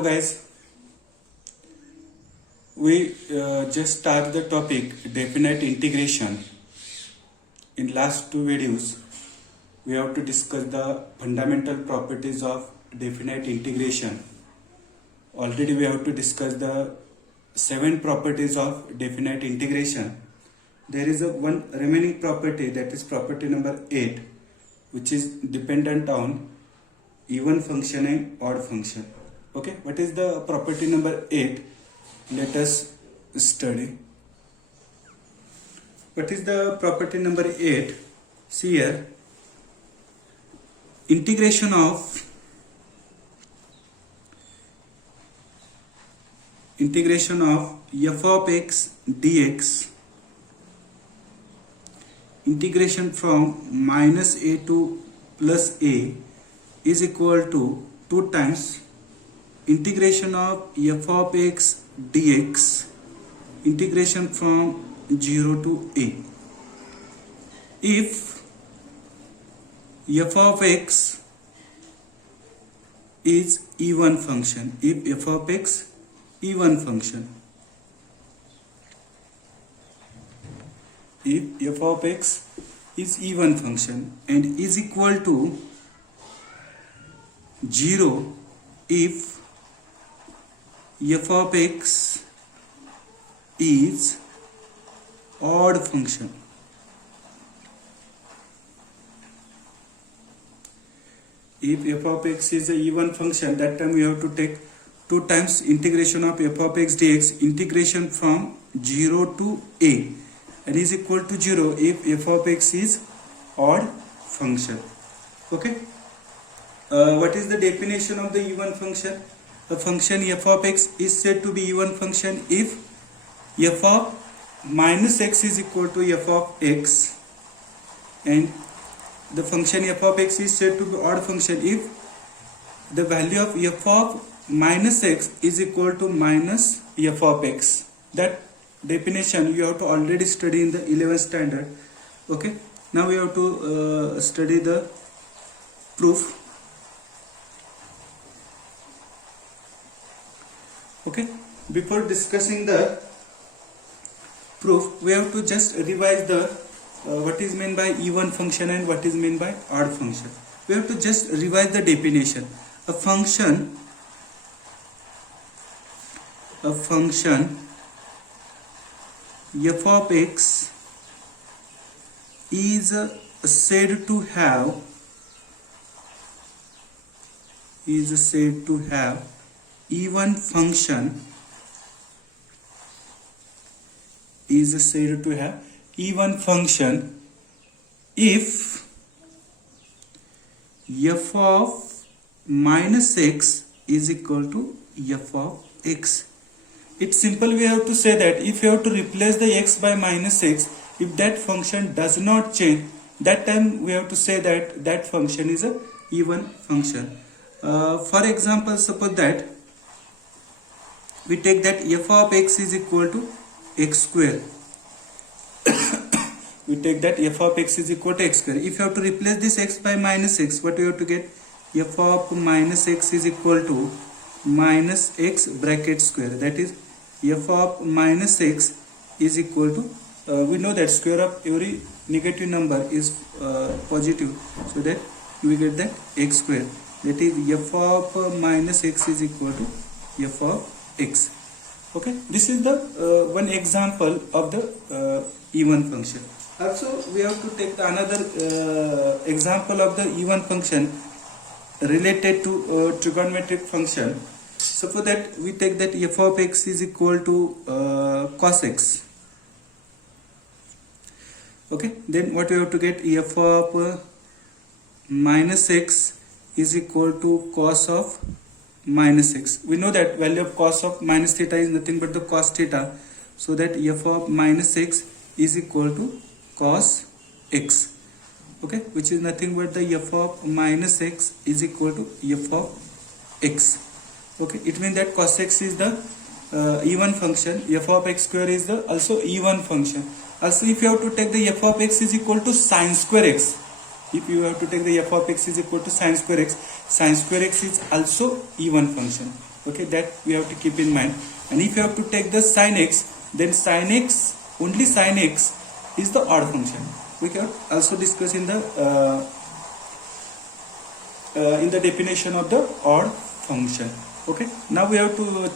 Hello guys, we just start the topic definite integration. In last two videos we have to discuss the fundamental properties of definite integration. Already we have to discuss the 7 properties of definite integration. There is one remaining property, that is property number 8, which is dependent on even function and odd function. Okay, what is the property number 8? Let us study. What is the property number 8? See here, integration of f of x dx, integration from minus a to plus a is equal to 2 times integration of f of x dx, integration from 0 to a. If f of x is even function, if f of x even function, if f of x is even function and is equal to 0 if f of x is odd function. If f of x is a even function, that time we have to take 2 times integration of f of x dx, integration from 0 to a, and is equal to 0 if f of x is odd function. Okay. What is the definition of the even function? The function f of x is said to be even function if f of minus x is equal to f of x, and the function f of x is said to be odd function if the value of f of minus x is equal to minus f of x. That definition you have to already study in the 11th standard. Okay, now we have to study the proof. Okay, before discussing the proof, we have to just revise the what is meant by even function and what is meant by odd function. We have to just revise the definition. A function f of x is said to have even function, is said to have even function if f of minus x is equal to f of x. It's simple. We have to say that if you have to replace the x by minus x, if that function does not change, that time we have to say that that function is a even function. For example, suppose that we take that f of x is equal to x square. We take that f of x is equal to x square. If you have to replace this x by minus x, what you have to get? F of minus x is equal to minus x bracket square. That is f of minus x is equal to, we know that square of every negative number is positive, so that we get that x square. That is f of minus x is equal to f of x. Okay, this is the one example of the even function. Also we have to take another example of the even function related to trigonometric function. Suppose that we take that f of x is equal to cos x. Okay, then what we have to get? F of minus x is equal to cos of minus x. We know that value of cos of minus theta is nothing but the cos theta, so that f of minus x is equal to cos x. Okay, which is nothing but the f of minus x is equal to f of x. Okay, it means that cos x is the even function, f of x square is the also even function. Also, if you have to take the f of x is equal to sin square x, if you have to take the f of x is equal to sin square x is also even function. Okay, that we have to keep in mind. And if you have to take the sin x, then sin x, only sin x is the odd function. We can also discuss in the definition of the odd function. Okay, now we have to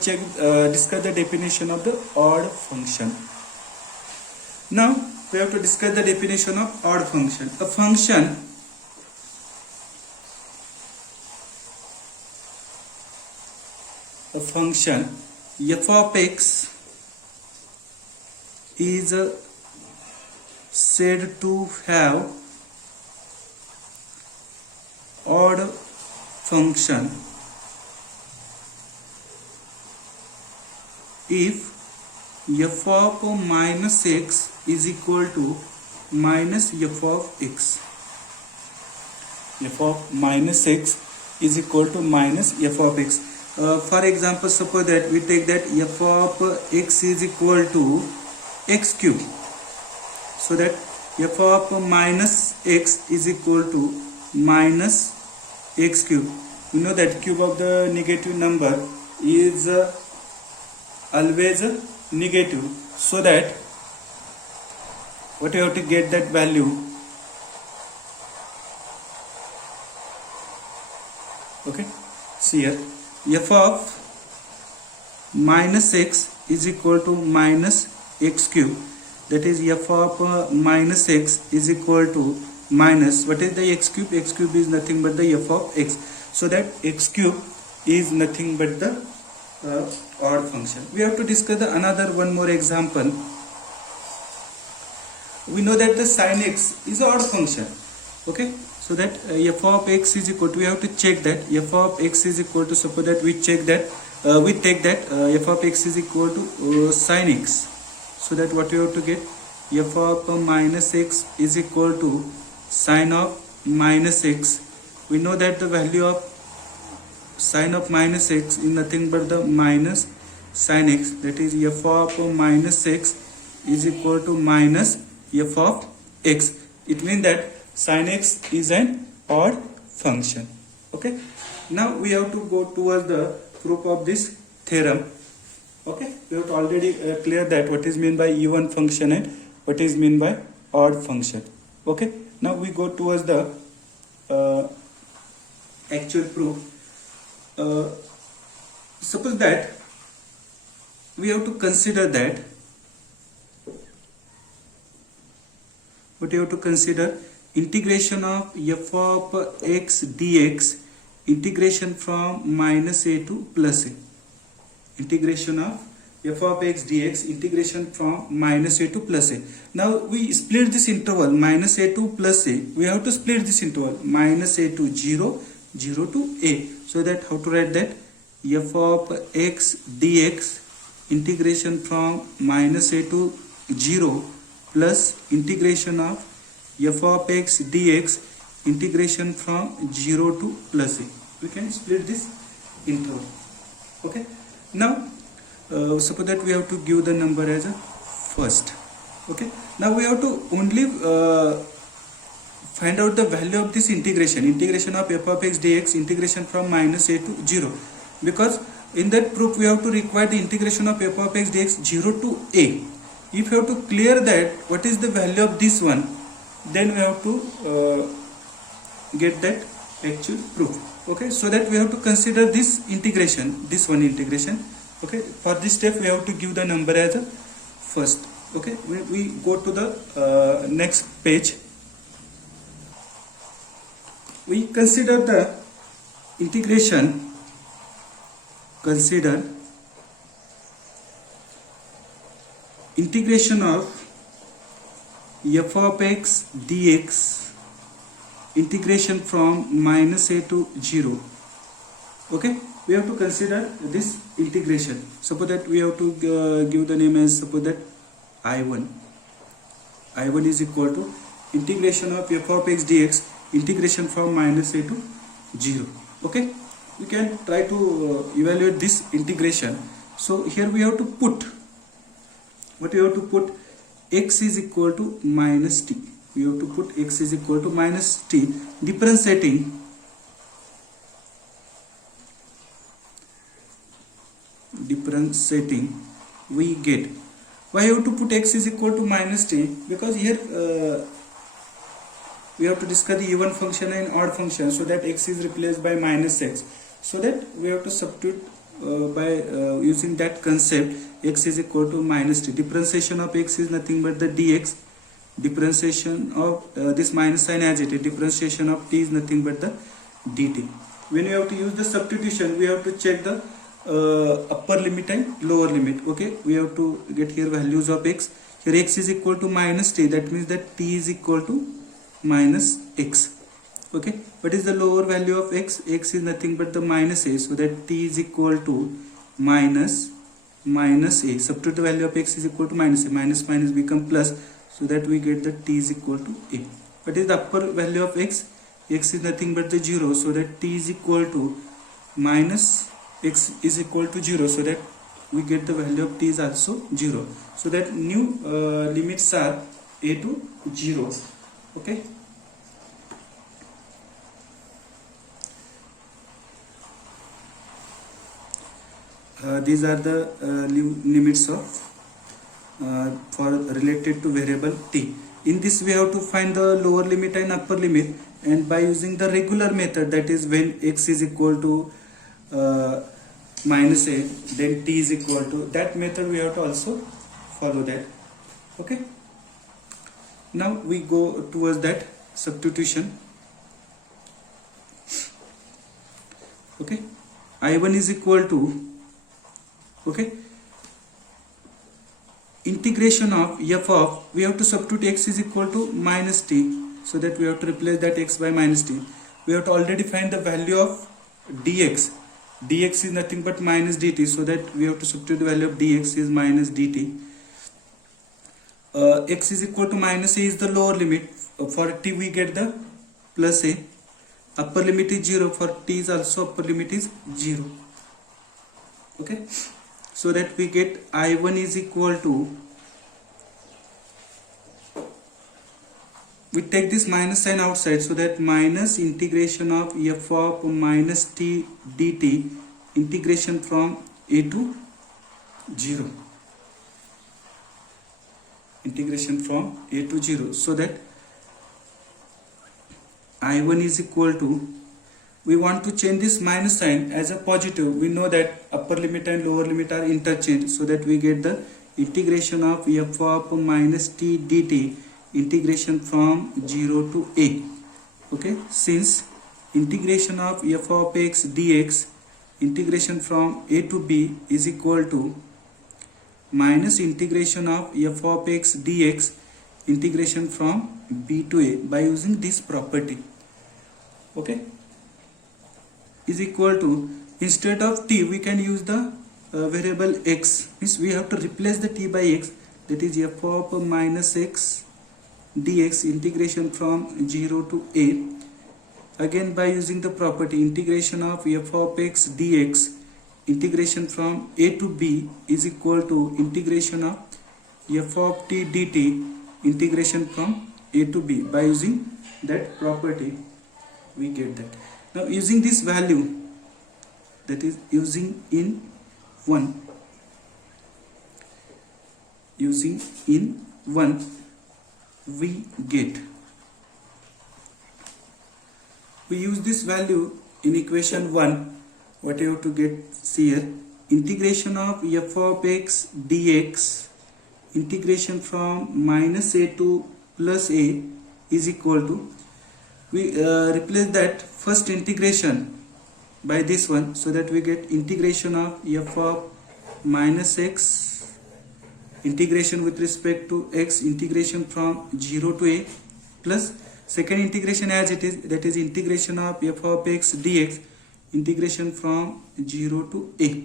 discuss the definition of the odd function. Now we have to discuss the definition of odd function. A function f of x is said to have odd function if f of minus x is equal to minus f of x. F of minus x is equal to minus f of x. For example, suppose that we take that f of x is equal to x cube. So that f of minus x is equal to minus x cube. We know that cube of the negative number is always negative. So that what you have to get that value. Okay, see here. F of minus x is equal to minus x cube. That is f of minus x is equal to minus, what is the x cube? X cube is nothing but the f of x. So that x cube is nothing but the odd function. We have to discuss another one more example. We know that the sin x is an odd function. Okay, so that f of x is equal to, we have to check that f of x is equal to, suppose that we check that we take that f of x is equal to sin x. So that what you have to get, f of minus x is equal to sin of minus x. We know that the value of sin of minus x is nothing but the minus sin x. That is f of minus x is equal to minus f of x. It means that sin x is an odd function. Okay, now we have to go towards the proof of this theorem. Okay, we have already clear that what is meant by even function and what is meant by odd function. Okay, now we go towards the actual proof. Suppose that we have to consider that what you have to consider, integration of f of x dx, integration from minus a to plus a. Integration of f of x dx, integration from minus a to plus a. Now we split this interval minus a to plus a. We have to split this interval minus a to 0, 0 to a. So that how to write that, f of x dx, integration from minus a to 0 plus integration of f of x dx, integration from 0 to plus a. We can split this interval. Okay, now suppose that we have to give the number as a first. Okay, now we have to only find out the value of this integration of f of x dx, integration from minus a to 0, because in that proof we have to require the integration of f of x dx 0 to a. If you have to clear that what is the value of this one, then we have to get that actual proof. Okay, so that we have to consider this integration, this one integration. Okay, for this step we have to give the number as a first. Okay, we go to the next page. We consider the integration, integration of f of x dx, integration from minus a to 0. Okay, we have to consider this integration. Suppose that we have to give the name as, suppose that I1 is equal to integration of f of x dx, integration from minus a to 0. Okay, we can try to evaluate this integration. So here we have to put, what we have to put, x is equal to minus t. We have to put x is equal to minus t, differentiating, we get, why you have to put x is equal to minus t? Because here we have to discuss the even function and odd function, so that x is replaced by minus x, so that we have to substitute by using that concept, x is equal to minus t. Differentiation of x is nothing but the dx, differentiation of this minus sign as it is, differentiation of t is nothing but the dt. When we have to use the substitution, we have to check the upper limit and lower limit. Okay, we have to get here values of x. Here x is equal to minus t, that means that t is equal to minus x. Okay, what is the lower value of x? X is nothing but the minus a, so that t is equal to minus a. Substitute the value of x is equal to minus a, minus minus become plus, so that we get that t is equal to a. What is the upper value of x? X is nothing but the 0, so that t is equal to minus x is equal to 0, so that we get the value of t is also 0, so that new limits are a to 0. Okay, these are the limits of for related to variable t. In this we have to find the lower limit and upper limit, and by using the regular method, that is when x is equal to minus a, then t is equal to, that method we have to also follow that. Okay, now we go towards that substitution. Okay, I1 is equal to, okay, integration of f of, we have to substitute x is equal to minus t, so that we have to replace that x by minus t. We have to already find the value of dx. Dx is nothing but minus dt, so that we have to substitute the value of dx is minus dt. X is equal to minus a is the lower limit. For t we get the plus a. Upper limit is 0. For t is also upper limit is 0. Okay, so that we get I1 is equal to, we take this minus sign outside, so that minus integration of f of minus t dt, integration from a to 0, integration from a to 0, so that I1 is equal to, we want to change this minus sign as a positive. We know that upper limit and lower limit are interchanged, so that we get the integration of f of minus t dt, integration from 0 to a. Okay, since integration of f of x dx, integration from a to b is equal to minus integration of f of x dx, integration from b to a, by using this property. Okay, is equal to, instead of t we can use the variable x, means we have to replace the t by x, that is f of minus x dx, integration from 0 to a. Again by using the property, integration of f of x dx, integration from a to b is equal to integration of f of t dt, integration from a to b. By using that property we get that. Now using this value, that is using in 1, using in 1, we get, we use this value in equation 1. What you have to get here, integration of f of x dx, integration from minus a to plus a is equal to, we replace that first integration by this one, so that we get integration of f of minus x, integration with respect to x, integration from 0 to a, plus second integration as it is, that is integration of f of x dx, integration from 0 to a.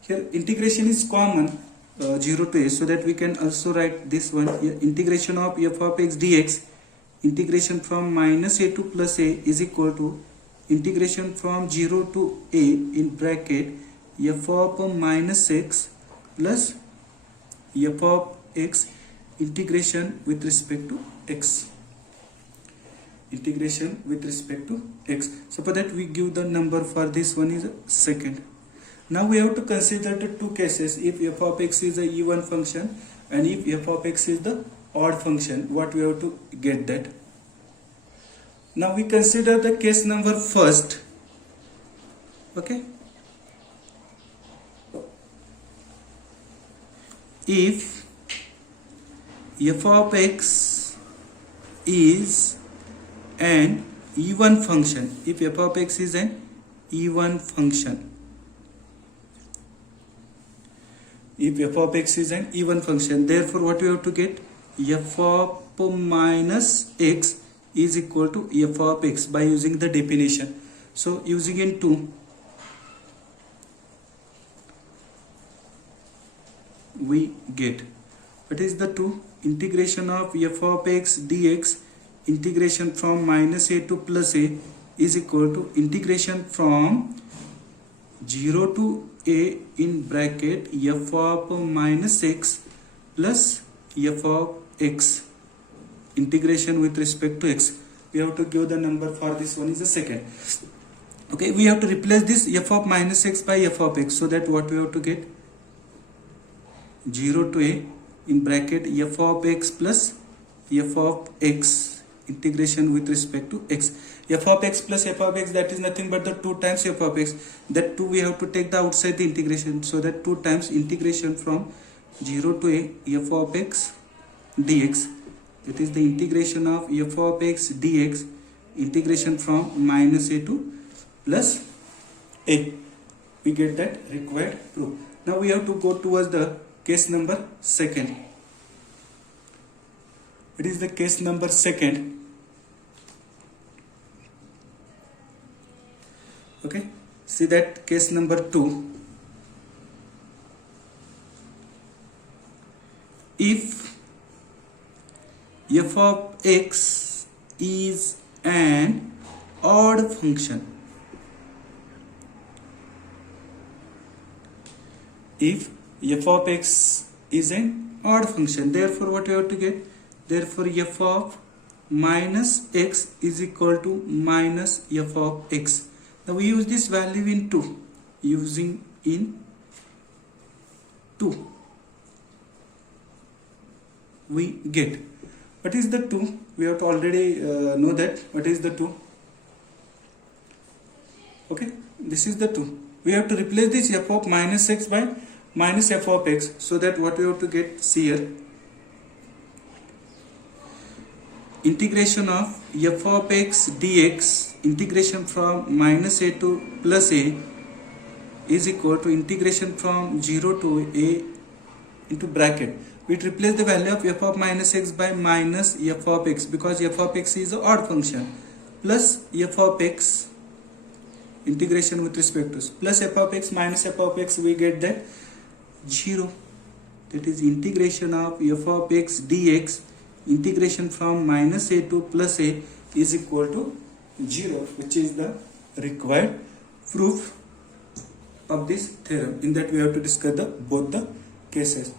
Here integration is common, 0 to a, so that we can also write this one here, integration of f of x dx, integration from minus a to plus a is equal to integration from 0 to a in bracket f of minus x plus f of x, integration with respect to x, integration with respect to x. Suppose that we give the number for this one is second. Now we have to consider the two cases, if f of x is a even function and if f of x is the odd function, what we have to get that. Now we consider the case number first. Okay, if f of x is an even function, if f of x is an even function, if f of x is an even function, therefore what we have to get, f of minus x is equal to f of x by using the definition. So using in 2, we get, what is the 2? Integration of f of x dx, integration from minus a to plus a is equal to integration from 0 to a in bracket f of minus x plus f of x, integration with respect to x. We have to give the number for this one is the second. Okay, we have to replace this f of minus x by f of x, so that what we have to get, 0 to a in bracket f of x plus f of x, integration with respect to x. F of x plus f of x, that is nothing but the 2 times f of x. That 2 we have to take the outside the integration, so that 2 times integration from 0 to a f of x dx, that is the integration of f of x dx, integration from minus a to plus a. We get that required proof. Now we have to go towards the case number second. It is the case number second. Okay, see that case number 2. If f of x is an odd function, if f of x is an odd function, therefore what you have to get, therefore f of minus x is equal to minus f of x. Now we use this value in 2, using in 2 we get, what is the 2? We have to already know that what is the 2. Okay, this is the 2. We have to replace this f of minus x by minus f of x, so that what we have to get, see here, integration of f of x dx, integration from minus a to plus a is equal to integration from 0 to a into bracket. We replace the value of f of minus x by minus f of x, because f of x is an odd function, plus f of x, integration with respect to plus f of x minus f of x, we get that 0, that is integration of f of x dx, integration from minus a to plus a is equal to 0, which is the required proof of this theorem. In that we have to discuss both the cases.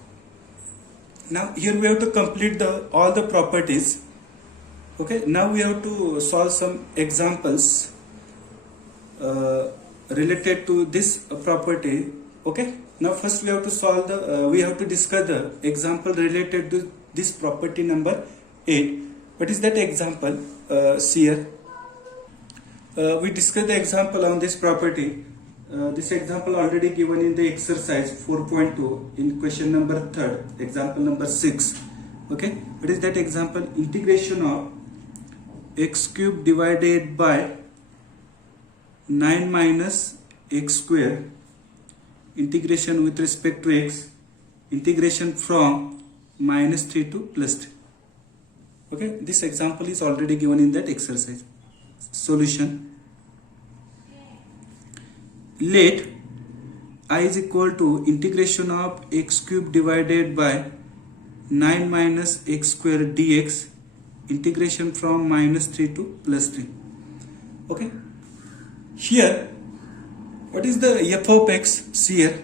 Now here we have to complete all the properties. Okay, now we have to solve some examples related to this property. Okay, now first we have to solve we have to discuss the example related to this property number 8. What is that example? See here, we discussed the example on this property. This example already given in the exercise 4.2 in question number 3rd, example number 6. Okay, what is that example? Integration of x cube divided by 9 minus x square, integration with respect to x, integration from minus 3 to plus 3. Okay, this example is already given in that exercise. Solution: let I is equal to integration of x cube divided by 9 minus x square dx, integration from minus 3 to plus 3. Okay, here what is the f of x? See here,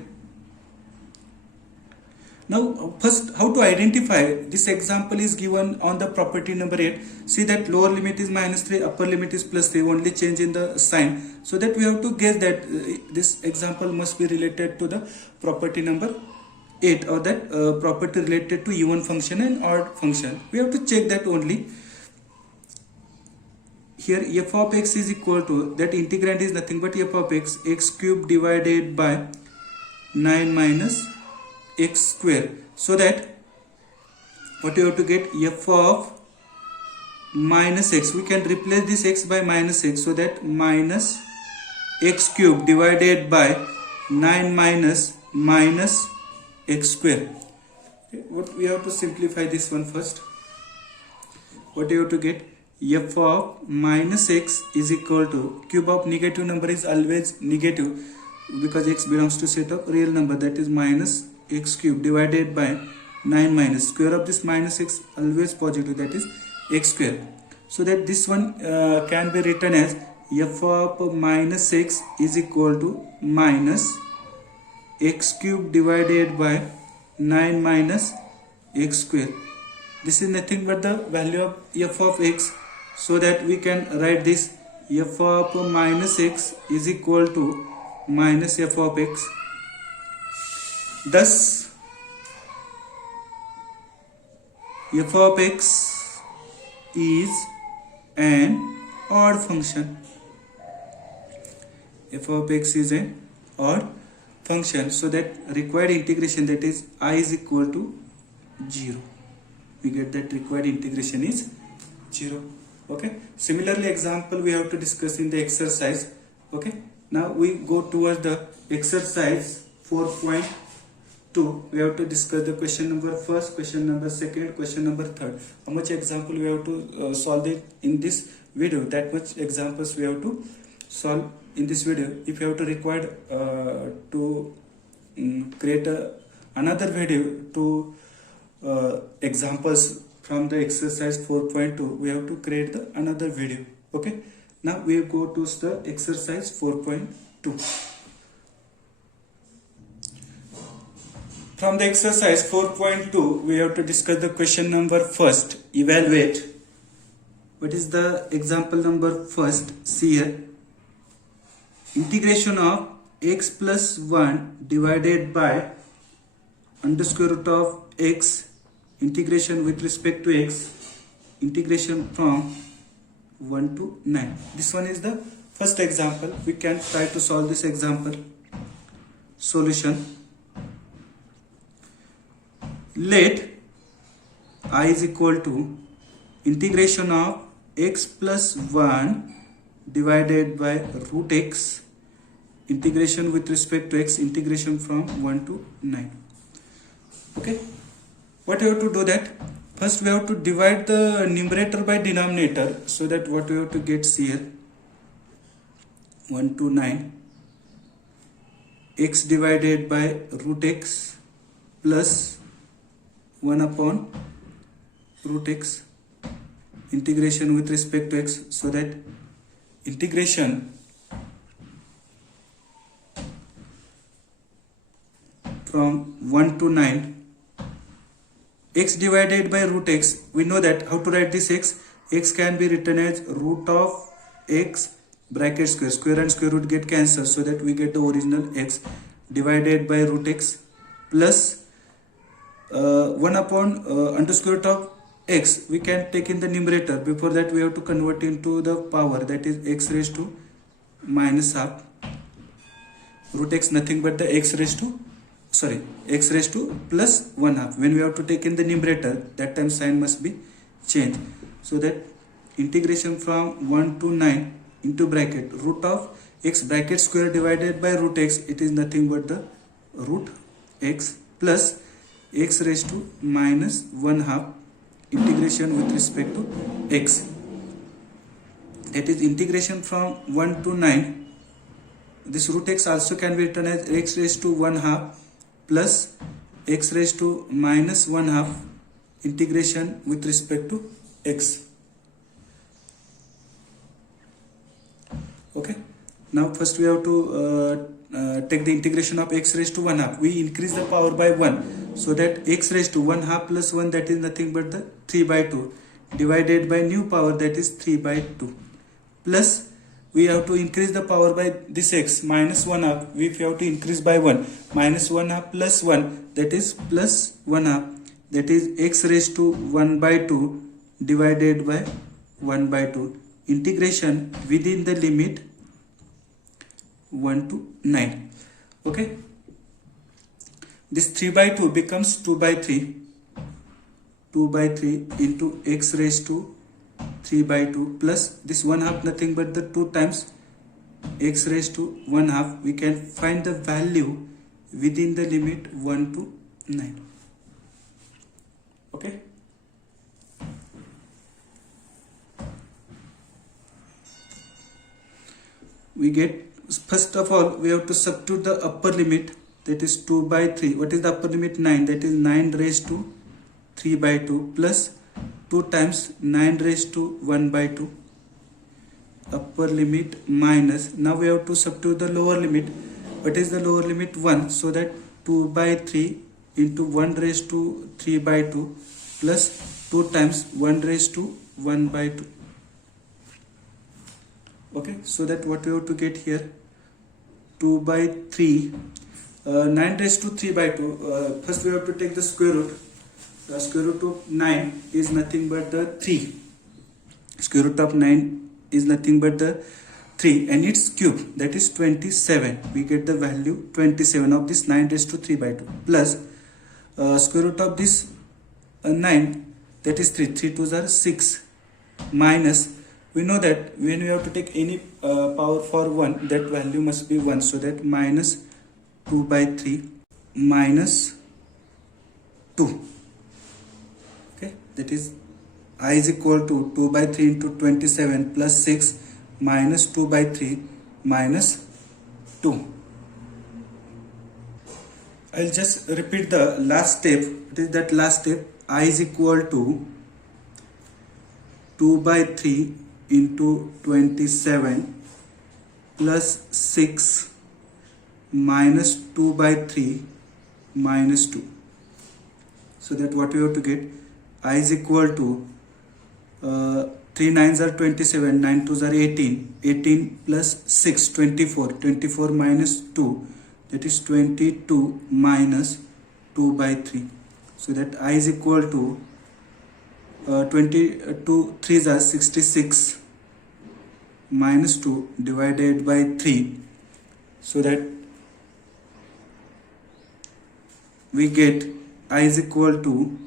Now first, how to identify? This example is given on the property number 8. See that lower limit is -3, upper limit is +3, only change in the sign, so that we have to guess that this example must be related to the property number 8, or that property related to even function and odd function. We have to check that only. Here f of x is equal to, that integrand is nothing but f of x, x cube divided by 9 minus x square. So that what you have to get, f of minus x, we can replace this x by minus x, so that minus x cube divided by 9 minus x square. Okay, what we have to simplify this one first. What you have to get, f of minus x is equal to, cube of negative number is always negative because x belongs to set of real number, that is minus x cube divided by 9 minus square of this minus x, always positive, that is x square. So that this one can be written as f of minus x is equal to minus x cube divided by 9 minus x square. This is nothing but the value of f of x, so that we can write this f of minus x is equal to minus f of x. Thus f of x is an odd function. F of x is an odd function, so that required integration, that is I is equal to 0. We get that required integration is 0. Okay, similarly example we have to discuss in the exercise. Okay, now we go towards the exercise 4.2. we have to discuss the question number first, question number second, question number third. How much example we have to solve it in this video, that much examples we have to solve in this video. If you have to require to create another video to examples from the exercise 4.2, we have to create the another video. Okay, now we go to the exercise 4.2. From the exercise 4.2, we have to discuss the question number first. Evaluate. What is the example number first? See here. Integration of x plus 1 divided by under square root of x, integration with respect to x, integration from 1 to 9. This one is the first example. We can try to solve this example. Solution. Let I is equal to integration of x plus 1 divided by root x, integration with respect to x, integration from 1 to 9. Okay, what we have to do that? First we have to divide the numerator by denominator, so that what we have to get here, 1 to 9, x divided by root x plus 1 upon root x, integration with respect to x, so that integration from 1 to 9, x divided by root x. We know that how to write this x. X can be written as root of x bracket square. Square and square root get cancelled, so that we get the original x divided by root x plus 1 upon under square root of x. We can take in the numerator. Before that we have to convert into the power, that is x raised to minus half. Root x nothing but the x raised to plus 1 half. When we have to take in the numerator, that time sign must be changed, so that integration from 1 to 9 into bracket root of x bracket square divided by root x, it is nothing but the root x plus x raised to minus 1 half, integration with respect to x, that is integration from 1 to 9. This root x also can be written as x raised to 1 half plus x raised to minus 1 half, integration with respect to x. Okay, now first we have to take the integration of x raised to 1 half. We increase the power by 1, so that x raised to 1 half plus 1, that is nothing but the 3 by 2, divided by new power, that is 3 by 2, plus we have to increase the power by this x minus 1 half. We have to increase by 1, minus 1 half plus 1, that is plus 1 half, that is x raised to 1 by 2 divided by 1 by 2, integration within the limit 1 to 9. Okay, this 3 by 2 becomes 2 by 3, 2 by 3 into x raised to 3 by 2 plus this 1 half, nothing but the 2 times x raised to 1 half. We can find the value within the limit 1 to 9. Okay, we get, first of all we have to substitute the upper limit, that is 2 by 3. What is the upper limit? 9, that is 9 raised to 3 by 2 plus 2 times 9 raised to 1 by 2, upper limit minus, now we have to substitute the lower limit. What is the lower limit? 1, so that 2 by 3 into 1 raised to 3 by 2 plus 2 times 1 raised to 1 by 2. Okay, so that what we have to get here, 2 by 3, 9 raised to 3 by 2, first we have to take the square root. The square root of 9 is nothing but the 3. Square root of 9 is nothing but the 3 and its cube, that is 27. We get the value 27 of this 9 raised to 3 by 2 plus square root of this 9, that is 3. 3 2s are 6 minus, we know that when we have to take any power for 1, that value must be 1, so that minus 2 by 3 minus 2. That is I is equal to 2 by 3 into 27 plus 6 minus 2 by 3 minus 2. I'll just repeat the last step. What is that last step? I is equal to 2 by 3 into 27 plus 6 minus 2 by 3 minus 2. So that what we have to get? I is equal to 3 9s are 27, 9 2s are 18, 18 plus 6, 24, 24 minus 2, that is 22 minus 2 by 3. So that I is equal to 22 3s are 66 minus 2 divided by 3, so that we get I is equal to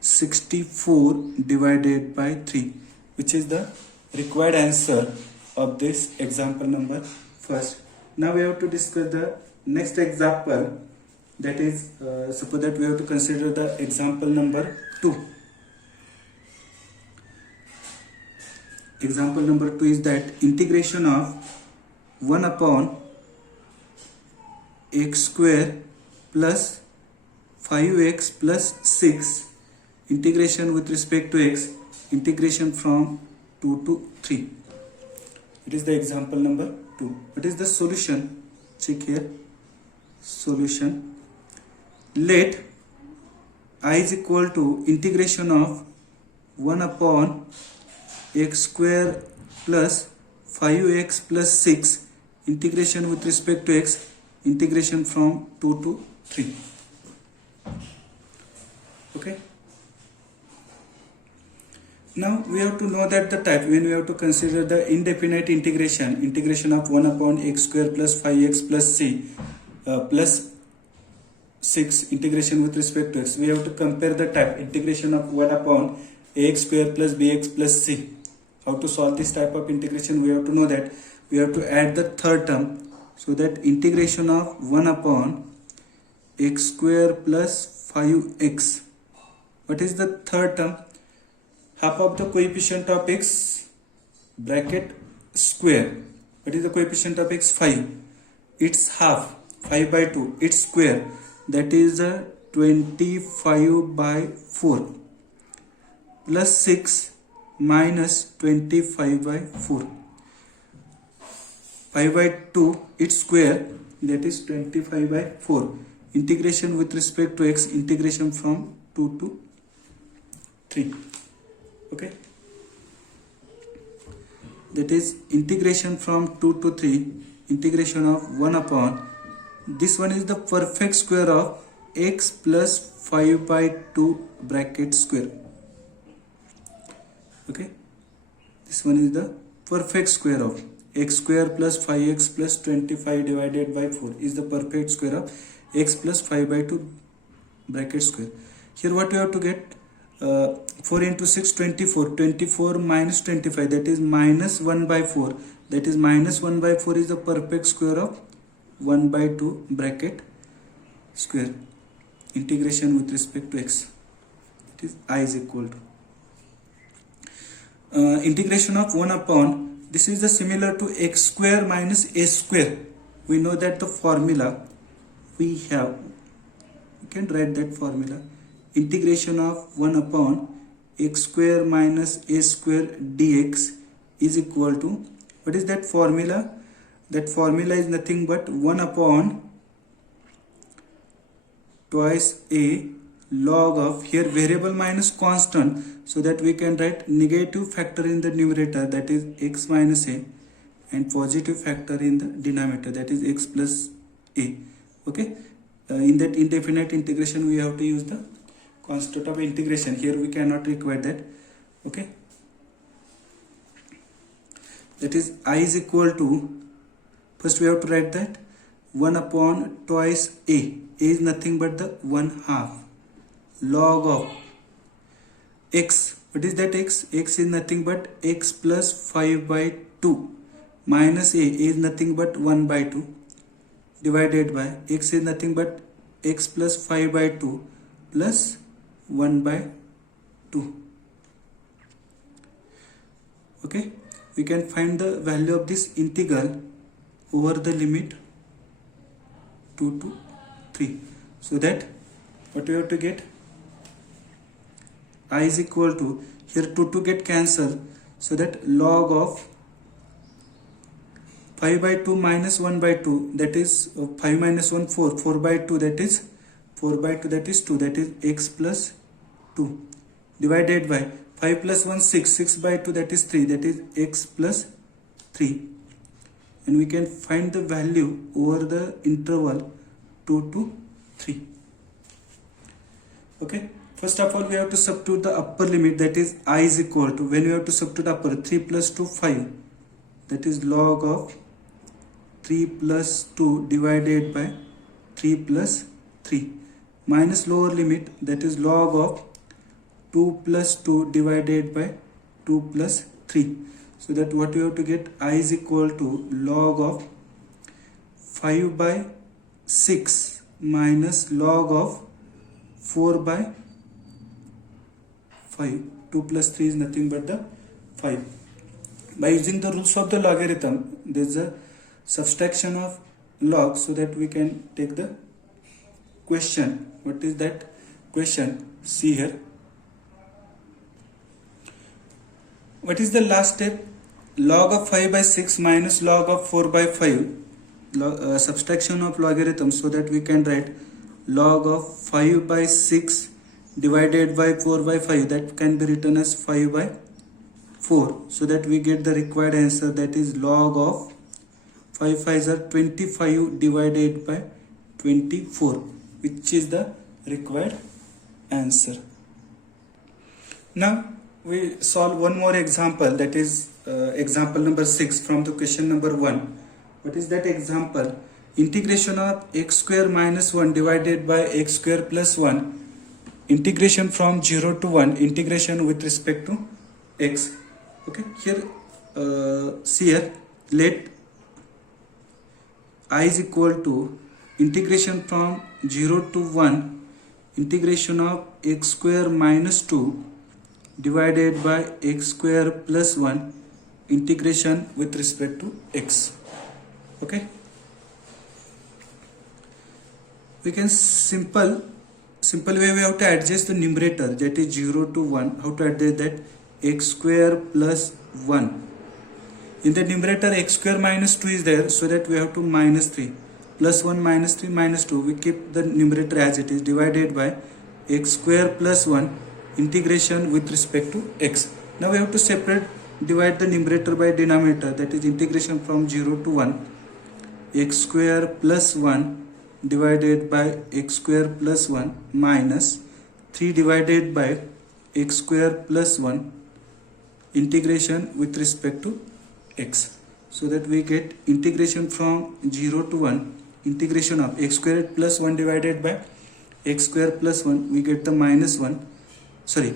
64 divided by 3, which is the required answer of this example number first. Now we have to discuss the next example, that is suppose that we have to consider the example number 2. Example number 2 is that integration of 1 upon x square plus 5x plus 6, integration with respect to x, integration from 2 to 3. It is the example number 2. What is the solution? Check here. Solution. Let I is equal to integration of 1 upon x square plus 5x plus 6, integration with respect to x, integration from 2 to 3. Okay. Now we have to know that the type, when we have to consider the indefinite integration, integration of 1 upon x square plus 5x plus c plus 6, integration with respect to x, we have to compare the type, integration of 1 upon ax square plus bx plus c. How to solve this type of integration? We have to know that we have to add the third term, so that integration of 1 upon x square plus 5x. What is the third term? Half of the coefficient of x bracket square. What is the coefficient of x? 5. Its half, 5 by 2. Its square, that is 25 by 4 plus 6 minus 25 by 4. 5 by 2, its square, that is 25 by 4. Integration with respect to x, integration from 2 to 3. Okay, that is integration from 2 to 3, integration of 1 upon, this one is the perfect square of x plus 5 by 2 bracket square. Okay, this one is the perfect square of x square plus 5x plus 25 divided by 4 is the perfect square of x plus 5 by 2 bracket square. Here what you have to get, 4 into 6, 24, 24 minus 25, that is minus 1 by 4, that is minus 1 by 4 is the perfect square of 1 by 2 bracket square. Integration with respect to x, it is I is equal to integration of 1 upon, this is the similar to x square minus a square. We know that the formula we have, we can write that formula, integration of 1 upon x square minus a square dx is equal to, what is that formula? That formula is nothing but 1 upon twice a log of, here variable minus constant, so that we can write negative factor in the numerator, that is x minus a, and positive factor in the denominator, that is x plus a. Okay, in that indefinite integration we have to use the constant of integration. Here we cannot require that. Okay, that is I is equal to, first we have to write that 1 upon twice a is nothing but the 1/2 log of x. What is that x? X is nothing but x plus 5 by 2 minus a is nothing but 1 by 2 divided by x is nothing but x plus 5 by 2 plus 1 by 2. Okay, we can find the value of this integral over the limit 2 to 3. So that what we have to get, I is equal to, here 2 to get cancelled, so that log of 5 by 2 minus 1 by 2, that is 5 minus 1 4, 4 by 2 that is 4 by 2 that is 2, that is x plus 2 divided by 5 plus 1 6, 6 by 2 that is 3, that is x plus 3, and we can find the value over the interval 2 to 3. Okay, first of all we have to substitute the upper limit, that is I is equal to, when we have to substitute upper, 3 plus 2 5, that is log of 3 plus 2 divided by 3 plus 3, minus lower limit, that is log of 2 plus 2 divided by 2 plus 3. So that what we have to get, I is equal to log of 5 by 6 minus log of 4 by 5. 2 plus 3 is nothing but the 5. By using the rules of the logarithm, there is a subtraction of log, so that we can take the question. What is that question? See here. What is the last step? Log of 5 by 6 minus log of 4 by 5. Subtraction of logarithm, so that we can write log of 5 by 6 divided by 4 by 5, that can be written as 5 by 4, so that we get the required answer, that is log of 5 5s are 25 divided by 24, which is the required answer. Now we solve one more example, that is example number 6 from the question number 1. What is that example? Integration of x square minus 1 divided by x square plus 1, integration from 0 to 1, integration with respect to x. Okay, here see here, let I is equal to integration from 0 to 1, integration of x square minus 2 divided by x square plus 1, integration with respect to x. Okay, we can simple way we have to adjust the numerator, that is 0 to 1. How to adjust that? X square plus 1. In the numerator x square minus 2 is there, so that we have to minus 3. plus 1 minus 3 minus 2, we keep the numerator as it is, divided by x square plus 1 integration with respect to x. Now we have to divide the numerator by denominator, that is integration from 0 to 1, x square plus 1 divided by x square plus 1 minus 3 divided by x square plus 1 integration with respect to x. So that we get integration from 0 to 1, integration of x square plus 1 divided by x square plus 1, we get the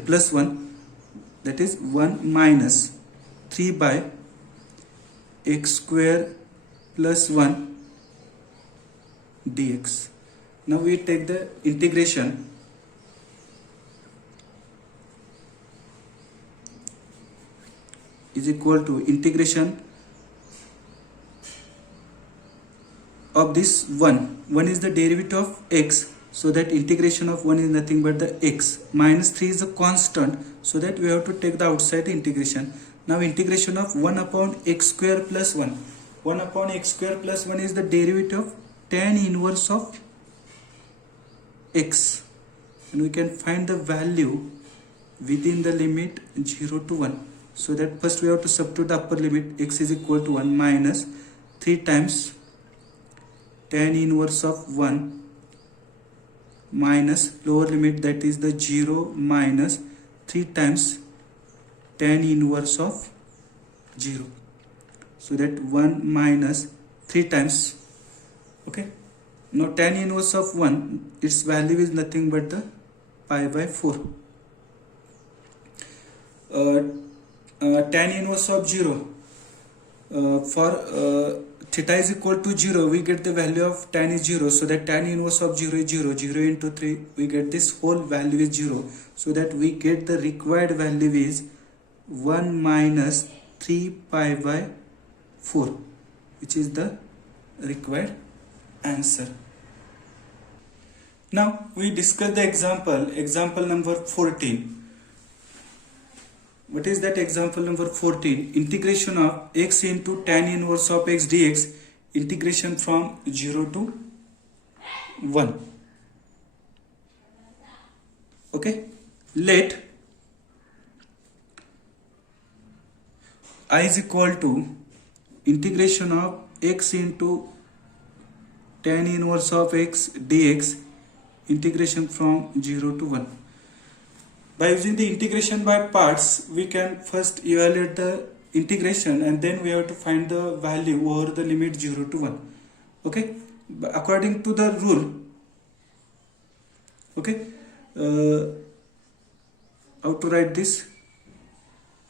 plus 1, that is 1 minus 3 by x square plus 1 dx. Now we take the integration is equal to integration of this 1 is the derivative of x, so that integration of 1 is nothing but the x, minus 3 is a constant, so that we have to take the outside integration. Now integration of 1 upon x square plus 1 upon x square plus 1 is the derivative of tan inverse of x, and we can find the value within the limit 0 to 1. So that first we have to substitute the upper limit, x is equal to 1 minus 3 times tan inverse of 1 minus lower limit, that is the 0 minus 3 times tan inverse of 0. So that 1 minus 3 times, okay. Now tan inverse of 1, its value is nothing but the pi by 4. Tan inverse of 0, for theta is equal to 0, we get the value of tan is 0, so that tan inverse of 0 is 0, 0 into 3, we get this whole value is 0, so that we get the required value is 1 minus 3 pi by 4, which is the required answer. Now we discuss the example number 14. What is that example number 14? Integration of x into tan inverse of x dx, integration from 0 to 1. Okay, let I is equal to integration of x into tan inverse of x dx, integration from 0 to 1. By using the integration by parts, we can first evaluate the integration and then we have to find the value over the limit 0 to 1. Okay, according to the rule, okay, how to write this?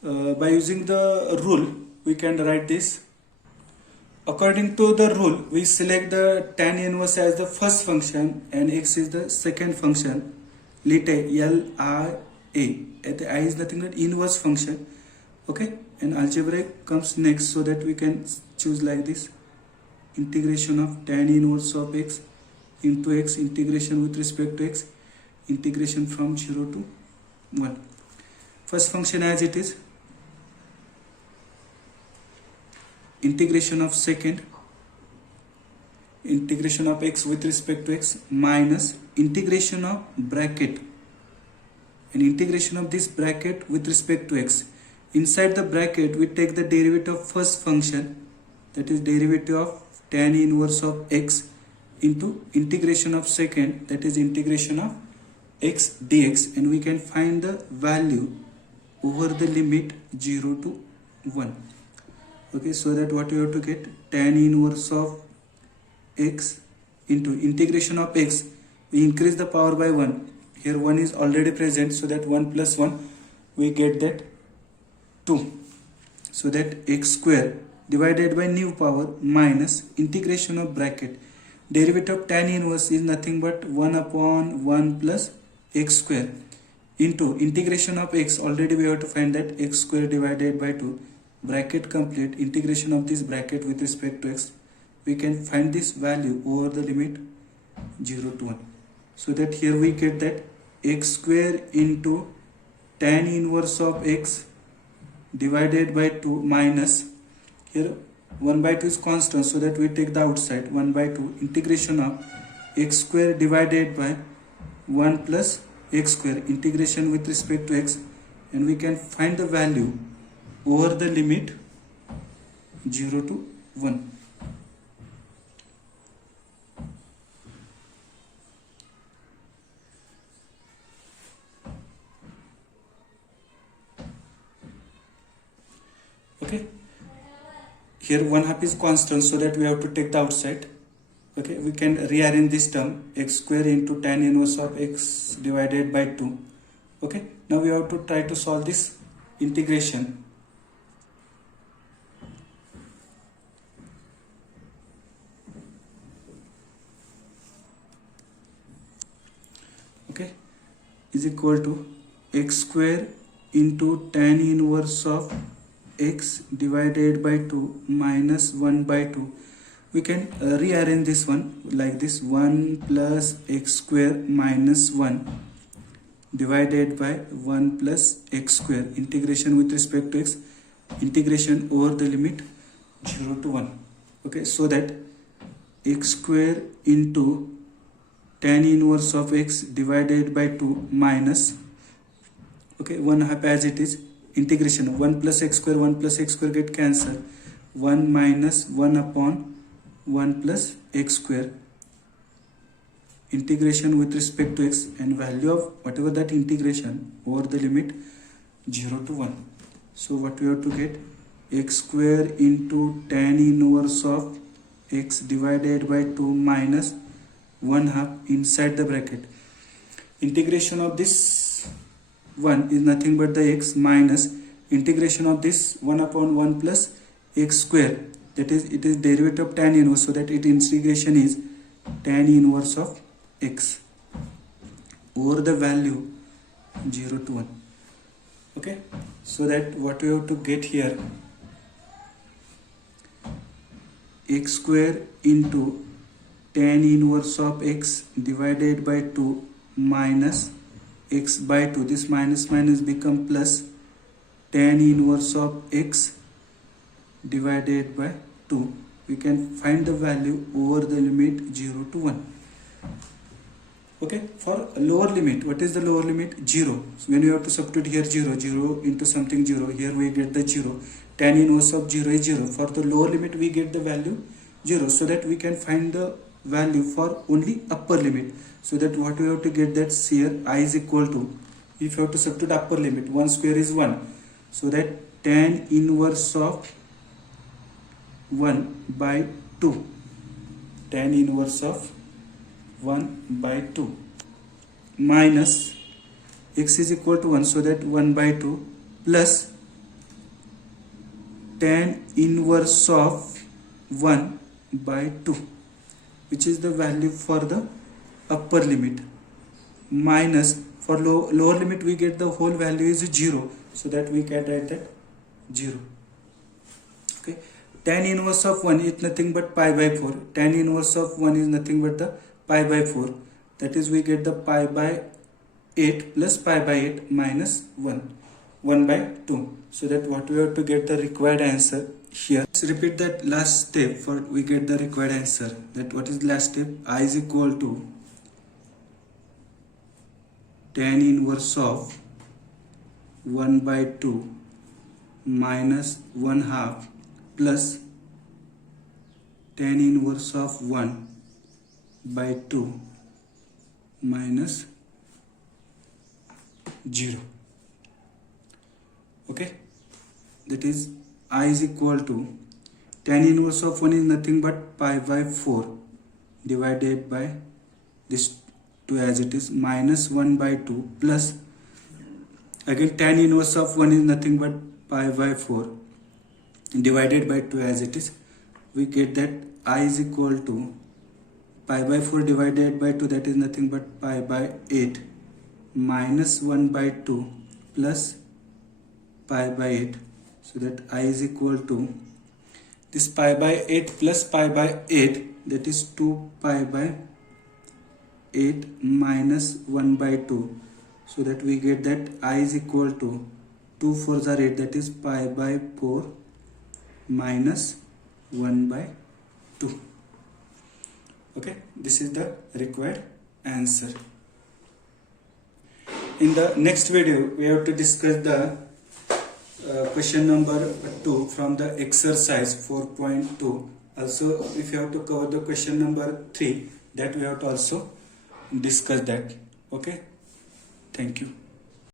By using the rule, we can write this. According to the rule, we select the tan inverse as the first function and x is the second function. Let LIA, at the I is nothing but inverse function. Okay, and algebraic comes next, so that we can choose like this: integration of tan inverse of x into x, integration with respect to x, integration from 0 to 1. First function as it is, integration of second, integration of x with respect to x, minus integration of bracket and integration of this bracket with respect to x. Inside the bracket, we take the derivative of first function, that is derivative of tan inverse of x, into integration of second, that is integration of x dx, and we can find the value over the limit 0 to 1. Okay, so that what we have to get, tan inverse of x into integration of x, we increase the power by 1. Here 1 is already present, so that 1 plus 1, we get that 2. So that x square divided by new power minus integration of bracket. Derivative of tan inverse is nothing but 1 upon 1 plus x square into integration of x. Already we have to find that x square divided by 2. Bracket complete, integration of this bracket with respect to x. We can find this value over the limit 0 to 1. So that here we get that x square into tan inverse of x divided by 2 minus, here 1 by 2 is constant, so that we take the outside. 1 by 2 integration of x square divided by 1 plus x square, integration with respect to x, and we can find the value over the limit 0 to 1. Okay, here 1/2 is constant, so that we have to take the outside. Okay, we can rearrange this term, x square into tan inverse of x divided by 2. Okay, now we have to try to solve this integration. Okay, is equal to x square into tan inverse of x divided by 2 minus 1 by 2. We can rearrange this one like this: 1 plus x square minus 1 divided by 1 plus x square, integration with respect to x, integration over the limit 0 to 1. Okay, so that x square into tan inverse of x divided by 2 minus, okay, 1/2 as it is, integration 1 plus x square, 1 plus x square get cancelled, 1 minus 1 upon 1 plus x square, integration with respect to x, and value of whatever that integration over the limit 0 to 1. So what we have to get, x square into tan inverse of x divided by 2 minus 1/2 inside the bracket, integration of this 1 is nothing but the x minus integration of this 1 upon 1 plus x square, that is, it is derivative of tan inverse, so that its integration is tan inverse of x over the value 0 to 1. Okay, so that what we have to get here, x square into tan inverse of x divided by 2 minus x by 2, this minus minus become plus tan inverse of x divided by 2. We can find the value over the limit 0 to 1. Okay, for lower limit, what is the lower limit? 0. So when you have to substitute here 0, 0 into something 0, here we get the 0. Tan inverse of 0 is 0. For the lower limit we get the value 0, so that we can find the value for only upper limit. So that what we have to get, that here I is equal to, if you have to substitute upper limit, 1 square is 1, so that tan inverse of 1 by 2, tan inverse of 1 by 2 minus x is equal to 1, so that 1 by 2 plus tan inverse of 1 by 2, which is the value for the upper limit, minus for lower limit we get the whole value is 0, so that we can write that 0. Okay, tan inverse of 1 is nothing but pi by 4. Tan inverse of 1 is nothing but the pi by 4, that is, we get the pi by 8 plus pi by 8 minus 1 by 2. So that what we have to get the required answer here. Let's repeat that last step for we get the required answer. That what is the last step? I is equal to tan inverse of 1 by 2 minus 1/2 plus tan inverse of 1 by 2 minus 0. Okay, that is I is equal to tan inverse of 1 is nothing but pi by 4 divided by this 2 as it is, minus 1 by 2 plus, again tan inverse of 1 is nothing but pi by 4 divided by 2 as it is. We get that I is equal to pi by 4 divided by 2, that is nothing but pi by 8 minus 1 by 2 plus pi by 8, so that I is equal to this pi by 8 plus pi by 8, that is 2 pi by 8 minus 1 by 2, so that we get that I is equal to 2 4s are 8, that is pi by 4 minus 1 by 2. Okay, this is the required answer. In the next video we have to discuss the question number 2 from the exercise 4.2. Also, if you have to cover the question number 3, that we have to also discuss that. Okay, thank you.